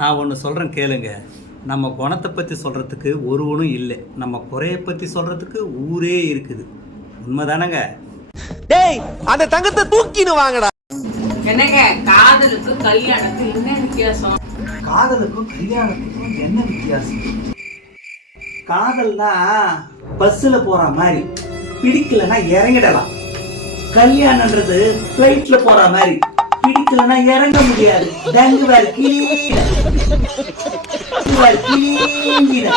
நான் ஒன்று சொல்கிறேன் கேளுங்க. நம்ம குணத்தை பற்றி சொல்கிறதுக்கு ஒருவனும் இல்லை. நம்ம குறைய பற்றி சொல்கிறதுக்கு ஊரே இருக்குது. உண்மைதானங்க? டேய் அந்த தங்கத்தை தூக்கின்னு வாங்கடா. என்னங்க காதலுக்கு கல்யாணத்துக்கு என்ன வித்தியாசம்? காதலுக்கும் கல்யாணத்துக்கும் என்ன வித்தியாசம்? காதல்னா பஸ்ஸில் போகிற மாதிரி பிடிக்கலன்னா இறங்கிடலாம். கல்யாணன்றது ஃப்ளைட்டில் போகிற மாதிரி. பிடிக்கலன்னா இறங்க முடியாது. டங்கு வேறு கீழே கீழே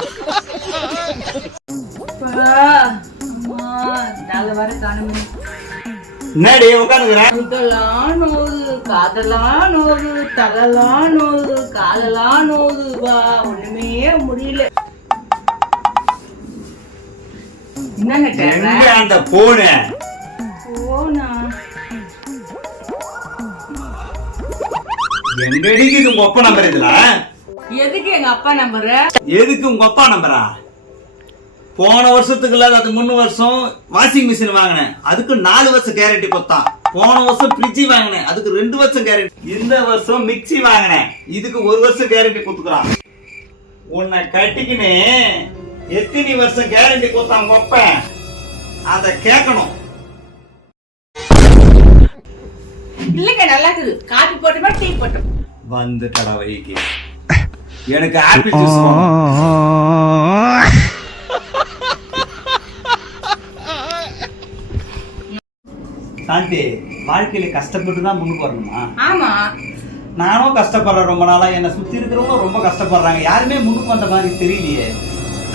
நல்ல வர காணுமே என்னடி உட்காந்துக்கிறேன் இதெல்லாம் நோது காதெல்லாம் நோது தலலாம் நோது காலெல்லாம் நோது வா ஒண்ணுமே முடியல. என்னங்க அந்த போனா? எங்கடிக்கு இது உங்க அப்பா நம்பர் இதுல? எதுக்கு எங்க அப்பா நம்பரு எதுக்கு உங்க அப்பா நம்பரா போன வருஷத்துக்கு இல்லாத அது முன்னு வருஷம் வாஷிங் மிஷின் வாங்கினேன். அதுக்கு நாலு வருஷம் கேரண்டி கொடுத்தான். போன வருஷம் ஃப்ரிட்ஜ் வாங்கினேன். அதுக்கு ரெண்டு வருஷம் கேரண்டி இந்த வருஷம் மிக்ஸி வாங்கினேன். இதுக்கு ஒரு வருஷம் கேரண்டி கொடுத்துக்கிறான். உன்னை கட்டிக்கின்னு எத்தனை வருஷம் கேரண்டி கொடுத்தான் அப்பன் அதை கேட்கணும். இல்லைங்க நல்லா இருக்குது. காபி போட்டுமா டீ போட்டோம் வந்துட்டடா வைக்கு எனக்கு ஆப்பிள் ஜூஸ் சாந்தி வாழ்க்கையில கஷ்டப்பட்டு தான் முன்னுக்கு வரணுமா? ஆமா. நானும் கஷ்டப்படுறேன் ரொம்ப நாளா. என்னை சுத்தி இருக்கிறவங்களும் ரொம்ப கஷ்டப்படுறாங்க. யாருமே முன்னுக்கு வந்த மாதிரி தெரியலையே.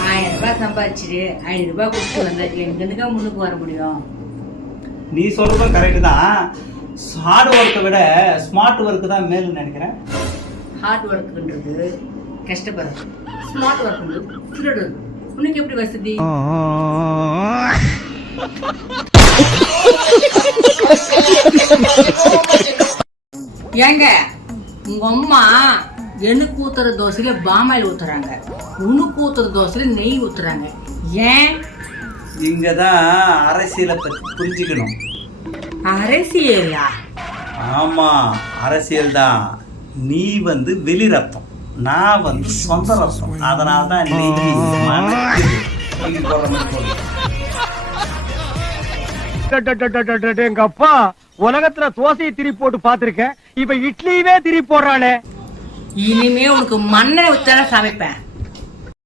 ஆயிரம் ரூபாய் சம்பாதிச்சுட்டு ஐநூறு ரூபாய் கொடுத்து வந்தாச்சு எங்க இருந்துக்கா முன்னுக்கு வர முடியும்? நீ சொல்றதும் கரெக்டு தான். ஹார்ட் ஒர்க்கை விட ஸ்மார்ட் ஒர்க் தான் மேல்னு நினைக்கிறேன். ஹார்ட் ஒர்க்குன்றது கஷ்டப்படுறது. ஸ்மார்ட் திருடுறது உனக்கு எப்படி வசதி? ஏங்க உங்க அம்மா எனக்கு ஊத்துற தோசையில பாமாயில் ஊத்துறாங்க. உனக்கு ஊத்துற தோசையில நெய் ஊத்துறாங்க. ஏன்? இங்க தான் அரசியலை பத்தி புரிஞ்சுக்கணும். அரசியலா? ஆமா அரசியல் தான். நீ வந்து வெளி ரத்தம் நான் வந்து சொந்த ரத்தம். அதனால தான் நீ. எங்க அப்பா உலகத்துல தோசையை திரி போட்டு பாத்திருக்கேன் இப்ப இட்லியவே திரி போடுறானே. இனிமே உனக்கு மண்ணை ஊத்தான சமைப்பேன்.